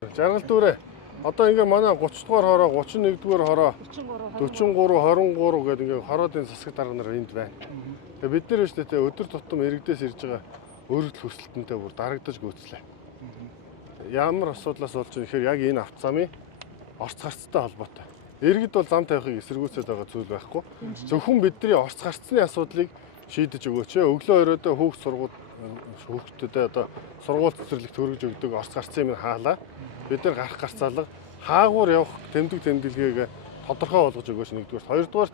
Жаргал дүүрээ. Одоо ингээ манай 30 дугаар хороо, 31 дугаар хороо, 43, 23 гэдэг ингээ хороодын засаг дарга нар энд байна. Тэгээ бид нэр шүү дээ өдөр тутам иргэдээс ирж байгаа өөрчлөлт хүсэлтэнтэй бүр дарагдаж гүйцлээ. Ямар асуудлаас болж байгаа гэхээр яг энэ автозамын орц гарцтай холбоотой. Иргэд бол зам тавихыг эсэргүүцээд байгаа зүйл байхгүй. Зөвхөн бидний орц гарцны асуудлыг шийдэж өгөөч. Өглөө өрөөдөө хүүхдүүдэд одоо сургууль цэцэрлэгт хөргөж өгдөг орц гарцыг минь хаалаа. Бид нар гарах гарцаалга хаагуур явах тэмдэг тэмдэглэгийг тодорхой болгож өгөөч нэгдүгээр. Хоёрдугаар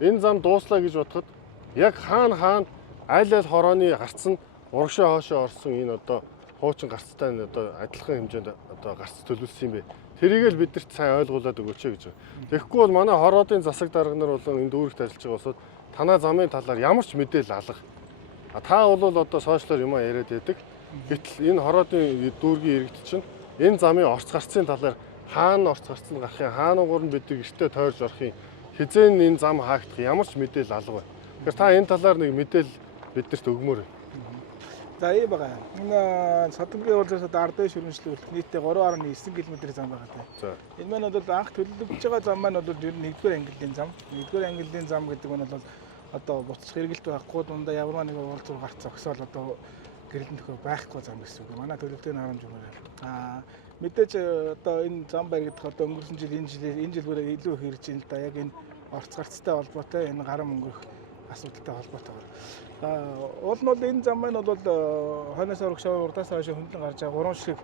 энэ зам дууслаа гэж бодоход яг хаана аль хорооны гарц нь урагшаа хоошоо орсон энэ одоо хуучин гарцтай нь одоо адилхан хэмжээнд одоо гарц төлөвлөсөн юм бэ. Тэрийг л бидэрт сайн ойлгуулад өгөөч гэж. Тэгэхгүй бол манай хороодын засаг дарга нар болон энэ дүүрэгт ажиллаж байгаа усуд танаа замын талаар ямар ч мэдээлэл алга. Та бол одоо сошиалор юм яриад байдаг. Гэтэл энэ хороодын дүүргийн иргэд чинь энэ замын орц гарцын талаар хаана орц гарц нь гарах юм, хаануугаар нь бидний гэртээ тойрж орох юм, хизээ энэ зам хаагдах ямар ч мэдээлэл алга байна. Тэгэхээр та энэ талаар нэг мэдээлэл бидэрт өгмөр. За ийм байгаа. Энэ Содомгийн уулзалтад ардын шүрмжлэл нийтдээ 3.9 км зам байгаа тийм. За. Энэ маань бол анх төлөвлөж байгаа зам маань бол ер нь 1-р ангиллын зам. 1-р ангиллын зам гэдэг нь бол одоо буцах хэрэгэлт байхгүй дундаа ямар нэг уулзуур гарц зогсоол одоо гэрэлтэн төхөө байхгүй зам гэсэн үг. Манай төлөвлөлтийн харамж юмараа. Мэдээж одоо энэ зам баригдах одоо өнгөрсөн жил энэ жил бүрээ илүү хэрэгж ин л да. Яг энэ орц гарцтай холбоотой энэ гарам өнгөрөх асуудалтай холбоотойгоор. Уул нь бол энэ зам маань бол хойноос урагшаа урдаас хойш хөндлөн гарч байгаа 3 шиг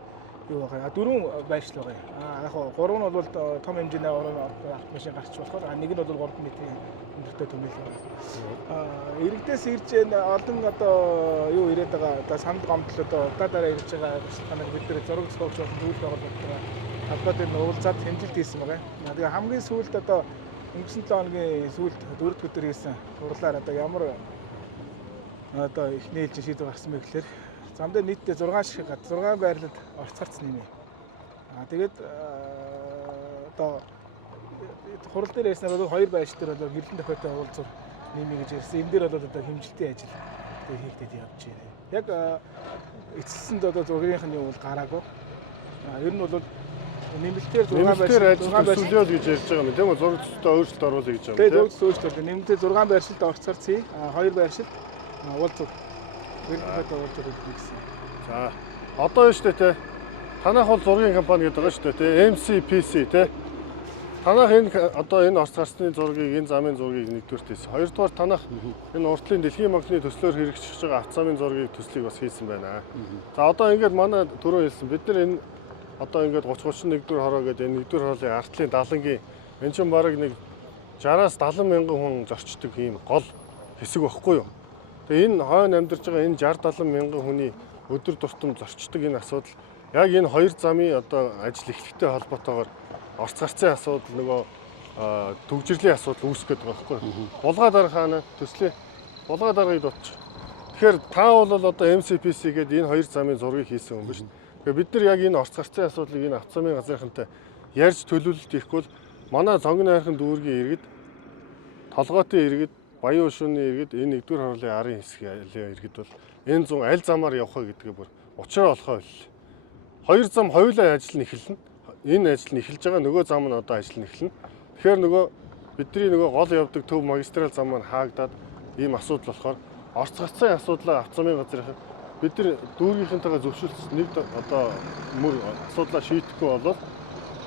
юу байгаа. 4 байршил байгаа. Яг 3 нь бол том хэмжээний автомашин гарч болохоор нэг нь бол 3 метрийн өндөртэй төмөл байгаа. Иргэдээс ирж олон одоо юу ирээд байгаа. Одоо санд гомдол одоо удаа ирж байгаа таныг бид нэр зураг зохиогч болон зүйл байгууллагатай холбоотой уулзаад хэмжилт хийсэн байгаа. Тэгээ хамгийн сүүлд одоо өнгөрсөн 7 хоногийн сүүлд 4-р өдөр хийсэн хурлаар одоо ямар одоо их нээлж шийдвэр гарсан бэ гэхээр замд нийтдээ 6 байрлалд орц гарц нэмээ. Тэгээд одоо хурал дээр ярьснаар бол 2 байрш дээр бол гэрэлтэн тохиолтой уулзуур нэмээ гэж ярьсан. Энэ дээр бол одоо хэмжилтийн ажил хийгдээд явж байна. Яг эцэсэнд одоо зургийнхны бол гараагүй. Ер нь бол нэмэлтээр 6 байршил төлөвлөё гэж ярьж байгаа юм тийм үү? Зураг төсөлтөд өөрчлөлт оруулъя гэж байгаа. Тэгээд зураг төсөлтөд нэмэлтээр 6 байршилд орц гарц хий. 2 байршилд уулзуур гэрэлтэн уулзуур хийсэн. За одоо шүү дээ те. Танах бол зургийн компани гэдэг байгаа шүү дээ те. MCPC те. Танах энэ одоо энэ орц гарцны зургийг, энэ замын зургийг нэгдүгээрт хийсэн. Хоёрдугаар танах энэ уртлын дэлхийн банкны төслөөр хэрэгжиж байгаа автозамын зургийг төслийг бас хийсэн байна. За одоо ингээд манай түрүү хэлсэн бид нар энэ одоо ингээд 30-31 дэх хороо гэдэг энэ 1-р хороолын артлын далангийн энэ чинь бараг нэг 60-аас 70 мянган хүн зорчдог ийм гол хэсэг байхгүй юу? Тэгээ энэ хойно амьдарч байгаа энэ 60-70 мянган хүний өдөр тутам зорчдог энэ асуудал яг энэ хоёр замын одоо ажил эхлэхтэй холбоотойгоор орц гарцын асуудал нөгөө төгжрлийн асуудал үүсгэж байгаа байхгүй юу? Булгаа дарга хаана төслөө булгаа даргаыг дутчих. Тэгэхээр та бол одоо MCPC гэдэг энэ хоёр замын зургийг хийсэн хүн биш. Тэгээ бид нар яг энэ орц гарцын асуудлыг энэ автозамын газрынхантай ярьж төлөвлөлт хийхгүй бол манай цонгон хайрхан дүүргийн иргэд, толгойтын иргэд, Баян Ушууны иргэд, энэ 1-р хороолын арын хэсгийн иргэд бол энэ зүүн аль замаар явах вэ гэдгээ бүр учраа олохоо хэллээ. Хоёр зам хоёулаа ажил нь эхэлнэ. Энэ ажил нь эхэлж байгаа нөгөө зам нь одоо ажил нь эхэлнэ. Тэгэхээр нөгөө бидний нөгөө гол явдаг төв магистрал зам маань хаагдаад ийм асуудал болохоор орц гарцын асуудлаа автозамын газрынхаа бид нар дүүргийнхэнтэйгээ зөвшөөрсөн нэг одоо мөр асуудлаа шийдэхгүй болоод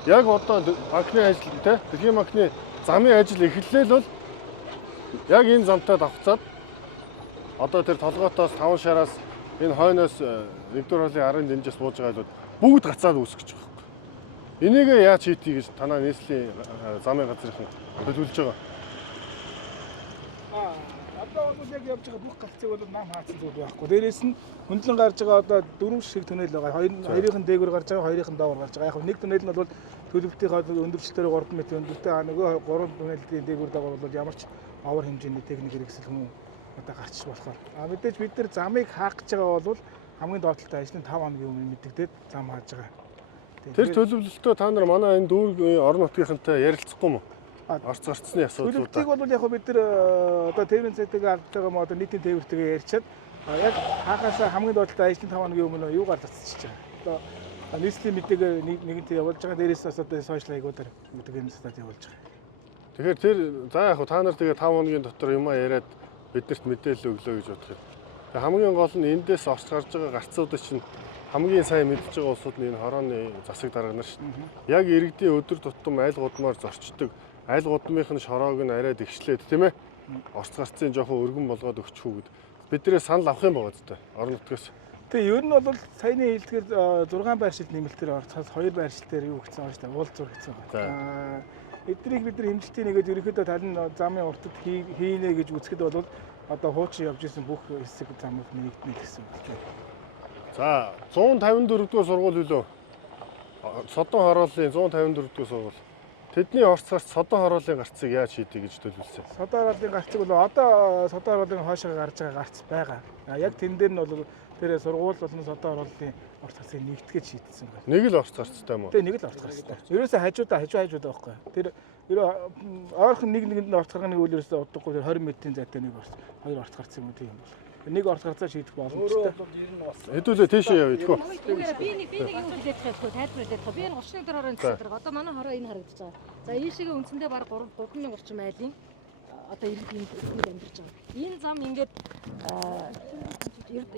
яг одоо банкны ажил те дэлхийн банкны замын ажил эхэллээ л бол яг энэ замтай давхцаад одоо тэр толгоотоос 5 шараас энэ хойноос 1-р хороолын арын дэмжээс бууж байгаа л бүгд гацаад үүсгэж байгаа юм. Энийг яаж хийтий гэж танаа нийслэлийн замын газрынхан төлөвлөж байгаа. Одоо бол яг явж байгаа бүх галцыг бол нам хаацсан зүйл байхгүй. Дээрээс нь хөндлөн гарч байгаа одоо 4 шиг туннел байгаа. Хоёрын дээгүүр гарч байгаа, хоёрын доогуур гарч байгаа. Яг нэг туннел нь бол төлөвлөлтийн өндөрчлөлтөөр 3 м өндөртэй нөгөө 3 туннелийн дээгүүр доогуур бол ямар ч овор хэмжээний техник хэрэгсэл хүн одоо гарчиж болохоор. Мэдээж бид нар замыг хаах гэж байгаа бол хамгийн доотлолтой ажлын 5 хоногийн өмнө мэддэгдээд зам хааж байгаа. Тэр төлөвлөлтөө та нар манай энэ дүүргийн орон нутгийнхантай ярилцахгүй мө? Орц гарцны асуудлуудаа. Төлөвлөлтийг бол яг бид нар одоо тээврийн цэцэг алдтайгаа мөн одоо нийтийн тээвэртэйгээ ярьчаад яг хаахаас хамгийн доотлолтой ажлын 5 хоногийн өмнө юугаар цацчихж байгаа. Одоо нийслэлийн мэдээгээр нэгэнт явуулж байгаа. Дээрээс бас одоо сошиал хаягуудаар мэдээгээр стат явуулж байгаа. Тэгэхээр тэр за яг та нар тэгээ 5 хоногийн дотор юм яриад биднэрт мэдээлэл өглөө гэж бодох юм. Тэгээ хамгийн гол нь эндээс орч гарч байгаа гарцуудад чинь хамгийн сайн мэдж байгаа улсууд нь энэ хорооны засаг дарга нар шин. Яг иргэдийн өдөр тутам айл гудмаар зорчдог. Айл гудмынх нь шороог нь арай дэгшлээд тийм ээ. Орц гарцын жоохон өргөн болгоод өгчихүү гэд. Биднээс санал авах юм байгаа зү. Орон нутгаас. Тэгээ ер нь бол саяны хэлдгээр 6 байршилд нэмэлтээр орцоос 2 байршилтээр юу гэсэн байгаа шүү дээ. Уул зур гэсэн байна. Эднийг бид нар хэмжилтийн нэгэд ерөнхийдөө тал нь замын уртад хийнэ гэж үзэхэд бол одоо хуучин явж исэн бүх хэсэг замууд нэгднэ гэсэн үг тийм. За 154 дугаар сургууль үлөө. Содон хорооллын 154 дугаар сургууль. Тэдний орц гарц содон хорооллын гарцыг яаж шийдэе гэж төлөвлөсөн. Содон хорооллын гарцыг бол одоо содон хорооллын хоошоо гарч байгаа гарц байгаа. Яг тэн дээр нь бол тэр сургууль болон содон хорооллын орц гарцыг нэгтгэж шийдсэн байна. Нэг л орц гарцтай юм уу? Тэгээ нэг л орц гарцтай. Ерөөсөө хажуудаа байхгүй. Тэр ойрхон нэгэнд орц гарганы үйл ерөөсөө удахгүй тэр 20 м-ийн зайтай нэг орц, хоёр орц гарц юм уу тийм бол. Нэг орц гарцаа шийдэх боломжтой. Хэдүүлээ тийшээ явъя тэгэхгүй. Би нэг юм хэлээд байгаа тайлбарлаад байгаа. Би энэ 31 дэх хороонд цэцэрэг. Одоо манай хороо энэ харагдаж байгаа. За ийшээгээ үндсэндээ баг 3000 орчим айлын одоо иргэд амьдарч байгаа. Энэ зам ингээд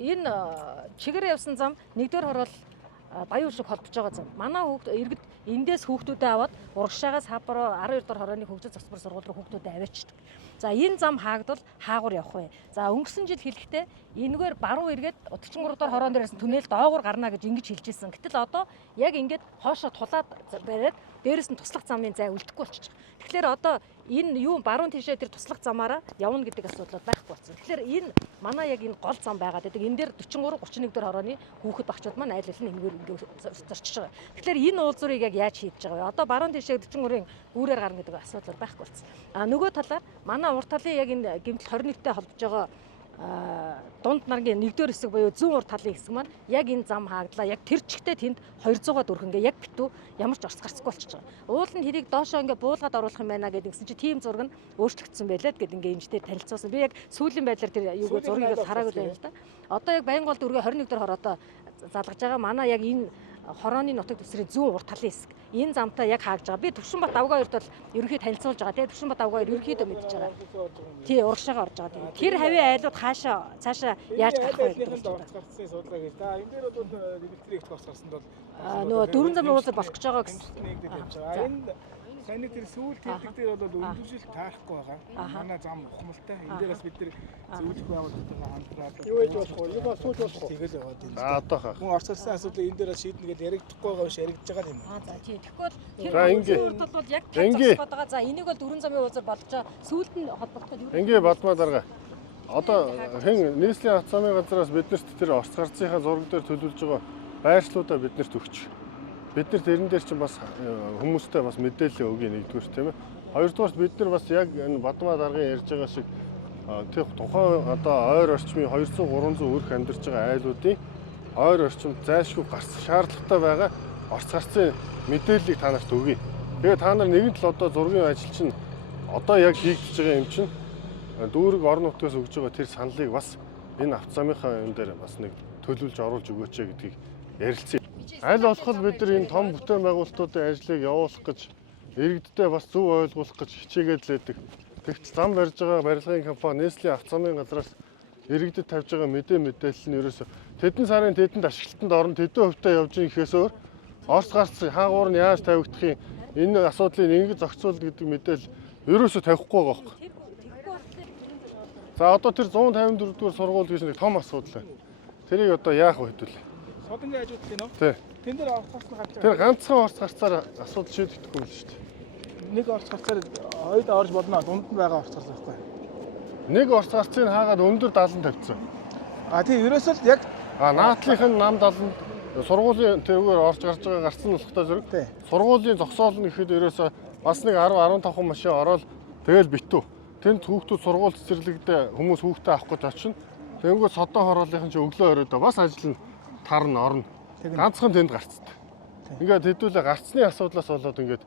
энэ чигээрээ явсан зам нэгдүгээр хороол Баян шиг холбож байгаа зам. Манай иргэд эндээс хүүхдүүдээ аваад Урагшаагаас Хаброо 12 дахь хорооны хөгжил засвар сургууль руу хүүхдүүдээ аваачдаг. За энэ зам хаагдвал хаагур явах вэ? За өнгөрсөн жил хэлэхдээ энэгээр баруун эргээд 43 дахь хороон дээрээс түнэл доогуур гарна гэж ингэж хэлжсэн. Гэтэл одоо яг ингээд хоошоо тулаад бариад дээрээс нь туслах замын зай үлдэхгүй болчихж байгаа. Тэгэхээр одоо энэ юу баруун тишээ тэр туслах замаараа явна гэдэг асуудал байхгүй болсон. Тэгэхээр энэ манай яг энэ гол зам байгаад байдаг. Энэ дээр 43 31 дэх хорооны хүүхэд багчууд маань айл ал нь энэгээр ингээд зорчиж байгаа. Тэгэхээр энэ уулзуурыг яг яаж шийдэж байгаа вэ? Одоо баруун тишээ 43-ын гүүрээр гарна гэдэг асуудал байхгүй болсон. А нөгөө талаар манай урт талын яг энэ гэмтэл 21-тэй холбож байгаа дунд наргийн нэгдүгээр хэсэг буюу зүүн урд талын хэсэг маань яг энэ зам хааглаа. Яг тэр чигтээ тэнд 200-аад өрх ингээ яг битүү ямар ч орц гарцгүй болчихж байгаа. Уул нь хэрийг доошоо ингээ буулгаад оруулах юм байна гэдгсэн чи тийм зураг нь өөрчлөгдсөн байлаа гэд ингээ энэтэй танилцуулсан. Би яг сүүлийн байдлаар тэр юуг зургийг хараагүй байна л да. Одоо яг Баянгол дүүргээ 21 дэх хороодоо залгаж байгаа. Манай яг энэ хорооны нутаг төсрийн зүүн урд талын хэсэг. Энэ замтаа яг хааж байгаа. Би Төвшинбат давгаа хоёрт бол ерөнхийд танилцуулж байгаа. Тэгээ Төвшинбат давгаа хоёр ерөнхийдөө мэдж байгаа. Тий, урагшаага орж байгаа. Тэр хавийн айлууд цаашаа яаж гарах вэ гэдэг нь орц гарцны судалгаа гэж. За энэ дээр бол электрик их орц гарсанд бол нөгөө дөрвөн замын уулзал болох гэж байгаа гэсэн. Энэ саяны тэр сүүлд хэлдэг дээр бол өндөржил таарахгүй байгаа. Манай зам ухамлалтай. Энэ дээр бас бид нар зөвлөх байгууллагатайгаа хамтраад юу гэж болох вэ? Юу ба сууж болох вэ? Тэгэл яваад байна. Одоо хаа. Хүн орц гарцны асуудлыг энэ дээр шийднэ гэж яригдахгүй байгаа биш яригдж байгаа юм. За тий. Тэгвэл За, ингээ. бол яг танилцуулах байгаа. За энийг бол дөрвөн замын уулзал болж байгаа. Сүүлд нь холбогдох юу? Ингээ бадмаа дарга. Одоо хэн нийслэлийн хат замын газраас биднэрт тэр орц гарцынхаа зураг дээр төлөвлөж байгаа байршлуудаа биднэрт өгч. Бид нар тэрэн дээр чинь бас хүмүүстэй бас мэдээлэл өгье нэгдүгээр тийм ээ. Хоёрдугаар бид нар бас яг энэ бадмаа даргын ярьж байгаа шиг тэр тухайн одоо ойр орчмын 200 300 өрх амьдарч байгаа айлуудын ойр орчимд зайлшгүй гарц шаардлагатай байгаа орц гарцын мэдээллийг та нарт өгье. Тэгээ та нар нэгэн тал одоо зургийн ажил чинь одоо яг хийгдэж байгаа юм чинь дүүрэг орон нутгаас өгж байгаа тэр саналыг бас энэ автозамынхаа юм дээр бас нэг төлөвлөж оруулж өгөөч гэдгийг ярилцъя. Аль болох бид нар энэ том бүтээн байгуулалтуудын ажлыг явуулах гэж иргэдтэй бас зөв ойлгуулах гэж хичээгээд л байдаг. Тэгвэл зам барьж байгаа барилгын компани нийслэлийн автозамын газраас иргэдэд тавьж байгаа мэдээлэл нь ерөөсө тэдэн сарын тэдэнд ашиглалтанд орно тэдэн хувьтай явж байгаа гэхээс өөр орц гарц хаагуур нь яаж тавигдахын энэ асуудлыг ингэж зохицуулна гэдэг мэдээлэл ерөөсө тавихгүй байгаа байхгүй. За одоо тэр 154 дугаар сургууль гэж нэг том асуудал байна. Тэрийг одоо яах вэ хэдүүл? Содонгийн хажууд тийм үү? Тий. Тэн дээр орц гарцны гарч байгаа. Тэр ганцхан орц гарцаар асуудал шийдэгдэхгүй юм шүү дээ. Нэг орц гарцаар хоёул орж болно. Дунд нь байгаа орц гарц байхгүй. Нэг орц гарцыг хаагаад өндөр 70 тавьсан. Тийм ерөөсөө л яг наадлынх нь нам 70 сургуулийн тэргээр орж гарч байгаа гарц нь болохтой зэрэг. Сургуулийн зогсоол нь гэхэд ерөөсөө бас нэг 10 15 машин ороод тэгэл битүү. Тэнд хүүхдүүд сургууль цэцэрлэгдээ хүмүүс хүүхдээ авах гэж очино. Тэнгүүд содон хорооллынхан чи өглөө оройдоо бас ажил нь тарна орно. Ганцхан тэнд гарцтай. Ингээд хэдүүлээ гарцны асуудлаас болоод ингээд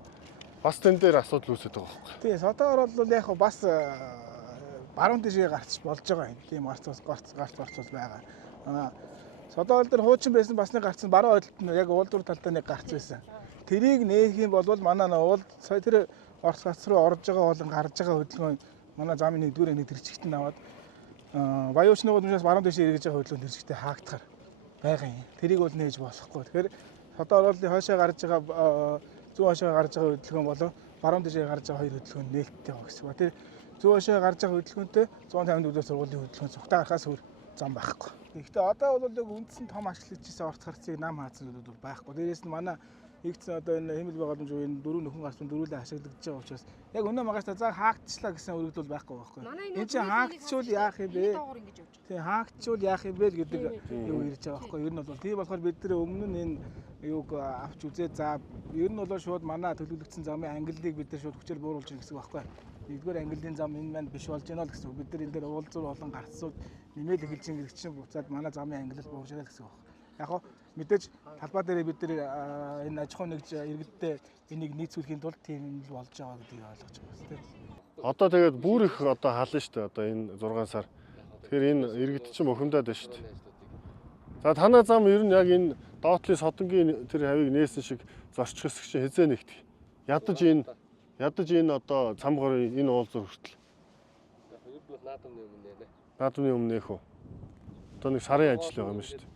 бас тэн дээр асуудал үүсэж байгаа байхгүй. Тийм содон хороол бол яг бас баруун тишээ гарч болж байгаа юм. Тийм гарц байгаа. Содоол дээр хуучин байсан бас нэг гарцсан баруун ойдолт нь яг уулдвар талдаа нэг гарц байсан. Тэрийг нээх юм бол манай уул сая тэр Орос гац руу орж байгаа болон гарч байгаа хөдөлгөөн манай замын нэгдүгээр нэг тэрчигт нь аваад баяуучнууд учраас баруун дэше эргэж байгаа хөдөлгөөн тэрчигтээ хаагдахаар байгаа юм. Тэрийг бол нээж болохгүй. Тэгэхээр содоол хойшоо гарч байгаа зүүн хойшоо гарч байгаа хөдөлгөөн болоо баруун дэше гарч байгаа хоёр хөдөлгөөн нээлттэй байгаа гэсэн ба. Тэр зүүн хойшоо гарч байгаа хөдөлгөөнтэй 154 сургуулийн хөдөлгөөн цугтаа гарахаас өөр зам байхгүй. Гэхдээ одоо бол яг үндсэн том ашиглаж ирсэн орц харцыг нам хаацнууд бол байхгүй. Дээрээс нь манай нэгдсэн одоо энэ хэмэл байгууламж уу энэ дөрөв нөхөн гарсан дөрүүлээ ашиглагдаж байгаа учраас яг өнөө магаш та заа хаагдчихлаа гэсэн өргөдөл байхгүй байхгүй. Энэ чинь хаагдчихвал яах юм бэ? Тийм хаагдчихвал яах юм бэ гэдэг юу ирж байгаа байхгүй. Ер нь бол тийм болохоор бид нэр өмнө нь энэ юуг авч үзээ за ер нь бол шууд манай төлөвлөгдсөн замын ангиллыг бид нар шууд хүчээр бууруулж ирэх гэсэн байхгүй. Нэгдүгээр ангилын зам энэ маань биш болж байна л гэсэн. Бид нар энэ дээр уулзуур болон гарцууд нэмээд эхэлж байгаа гэсэн буцаад манай замын ангилал бууж ирэх гэсэн байна. Яг хоо мэдээж талбай дээр бид нар энэ аж ахуй нэгж иргэдтэй энийг нийцүүлэхийн тулд тийм юм болж байгаа гэдгийг ойлгож байгаа тийм. Одоо тэгээд бүр их одоо хална шүү дээ. Одоо энэ 6 сар. Тэгэхээр энэ иргэд чинь бухимдаад байна шүү дээ. За танаа зам ер нь яг энэ доотлын содонгийн тэр хавийг нээсэн шиг зорчих хэсэг чинь хязээ нэгтгэх. Ядаж энэ одоо цамгаар энэ уулзуур хүртэл. Наадмын өмнө нэ. Наадмын өмнө нэх үү. Одоо нэг сарын ажил байгаа юм шүү дээ.